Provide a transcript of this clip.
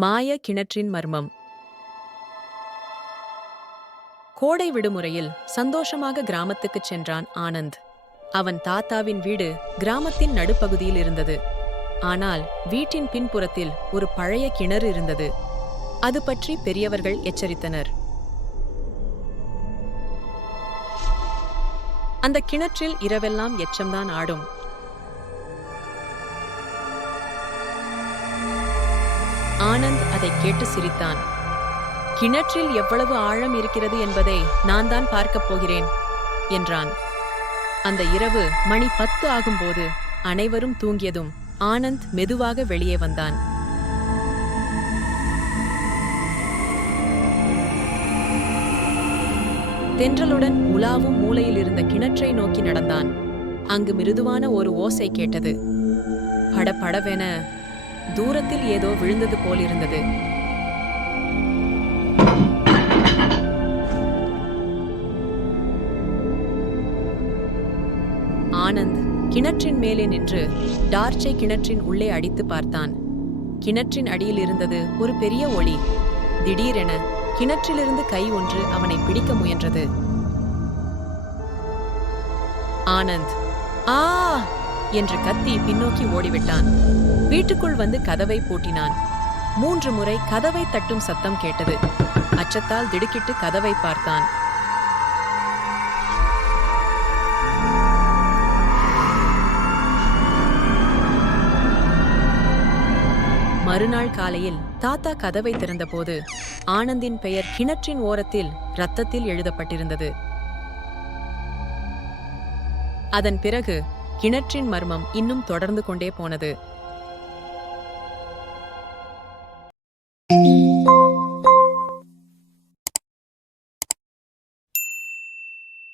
மாய கிணற்றின் மர்மம். கோடை விடுமுறையில் சந்தோஷமாக கிராமத்துக்குச் சென்றான் ஆனந்த். அவன் தாத்தாவின் வீடு கிராமத்தின் நடுப்பகுதியில் இருந்தது. ஆனால் வீட்டின் பின்புறத்தில் ஒரு பழைய கிணறு இருந்தது. அது பற்றி பெரியவர்கள் எச்சரித்தனர். அந்த கிணற்றில் இரவெல்லாம் எச்சம்தான் ஆடும். ஆனந்த் அதை கேட்டு சிரித்தான். கிணற்றில் எவ்வளவு ஆழம் இருக்கிறது என்பதை நான் தான் பார்க்கப் போகிறேன் என்றான். அந்த இரவு மணி 10 ஆகும்போது அனைவரும் தூங்கியதும் ஆனந்த் மெதுவாக வெளியே வந்தான். தென்றலுடன் உலாவும் மூலையில் இருந்த கிணற்றை நோக்கி நடந்தான். அங்கு மிருதுவான ஒரு ஓசை கேட்டது. படபடவென தூரத்தில் ஏதோ விழுந்தது போலிருந்தது. ஆனந்த் கிணற்றின் மேலே நின்று டார்ச்சை கிணற்றின் உள்ளே அடித்து பார்த்தான். கிணற்றின் அடியில் இருந்தது ஒரு பெரிய ஒளி. திடீரென கிணற்றிலிருந்து கை ஒன்று அவனை பிடிக்க முயன்றது. ஆனந்த் ஆ என்று கத்தி பின்னோக்கி ஓடிவிட்டான். வீட்டுக்குள் வந்து கதவை பூட்டினான். 3 முறை கதவை தட்டும் சத்தம் கேட்டது. அச்சத்தால் திடுக்கிட்டு கதவை பார்த்தான். மறுநாள் காலையில் தாத்தா கதவை திறந்தபோது ஆனந்தின் பெயர் கிணற்றின் ஓரத்தில் இரத்தத்தில் எழுதப்பட்டிருந்தது. அதன் பிறகு கிணற்றின் மர்மம் இன்னும் தொடர்ந்து கொண்டே போனது.